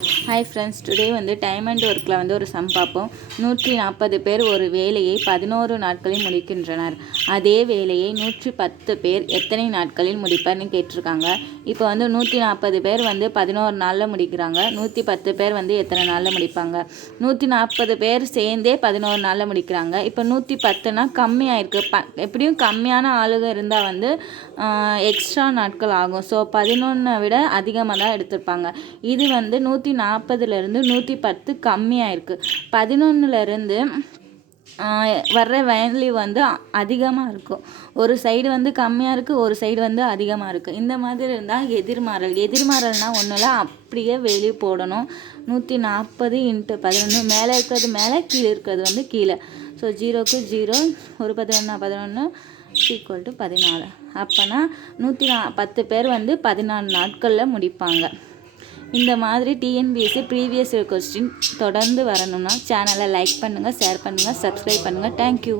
Hi friends today வந்து time and ஒர்க்கில் வந்து ஒரு சம் பார்ப்போம். நூற்றி நாற்பது பேர் ஒரு வேலையை பதினோரு நாட்களில் முடிக்கின்றனர். அதே வேலையை நூற்றி பத்து பேர் எத்தனை நாட்களில் முடிப்பார்னு கேட்டிருக்காங்க. இப்போ வந்து நூற்றி நாற்பது பேர் வந்து பதினோரு நாளில் முடிக்கிறாங்க. நூற்றி பத்து பேர் வந்து எத்தனை நாளில் முடிப்பாங்க? நூற்றி நாற்பது பேர் சேர்ந்தே பதினோரு நாளில் முடிக்கிறாங்க. இப்போ நூற்றி பத்துனா கம்மியாயிருக்கு. ப எப்படியும் கம்மியான ஆளுங்க இருந்தால் வந்து எக்ஸ்ட்ரா நாட்கள் ஆகும். ஸோ பதினொன்றை விட அதிகமாக தான் எடுத்திருப்பாங்க. இது வந்து நூற்றி நூற்றி நாற்பதுலேருந்து நூற்றி பத்து கம்மியாக இருக்குது பதினொன்றுலேருந்து வர்ற வேல்யூ வந்து அதிகமாக இருக்கும் ஒரு சைடு வந்து கம்மியாக இருக்குது ஒரு சைடு வந்து அதிகமாக இருக்குது இந்த மாதிரி இருந்தால் எதிர்மாறல். எதிர்மாறல்னால் ஒன்றும் இல்லை அப்படியே வெளியே போடணும். நூற்றி நாற்பது இன்ட்டு பதினொன்று மேலே இருக்கிறது மேலே கீழே இருக்கிறது வந்து கீழே. ஸோ ஜீரோக்கு ஜீரோ ஒரு பதினொன்னா பதினொன்று ஈக்குவல் டு பதினாலு. அப்போனா நூற்றி நா பத்து பேர் வந்து பதினாலு நாட்களில் முடிப்பாங்க. இந்த மாதிரி டிஎன்பிஎஸ்சி ப்ரீவியஸ் கொஸ்டின் தொடர்ந்து வரணும்னா சேனலை லைக் பண்ணுங்கள் ஷேர் பண்ணுங்கள் சப்ஸ்கிரைப் பண்ணுங்கள் தேங்க்யூ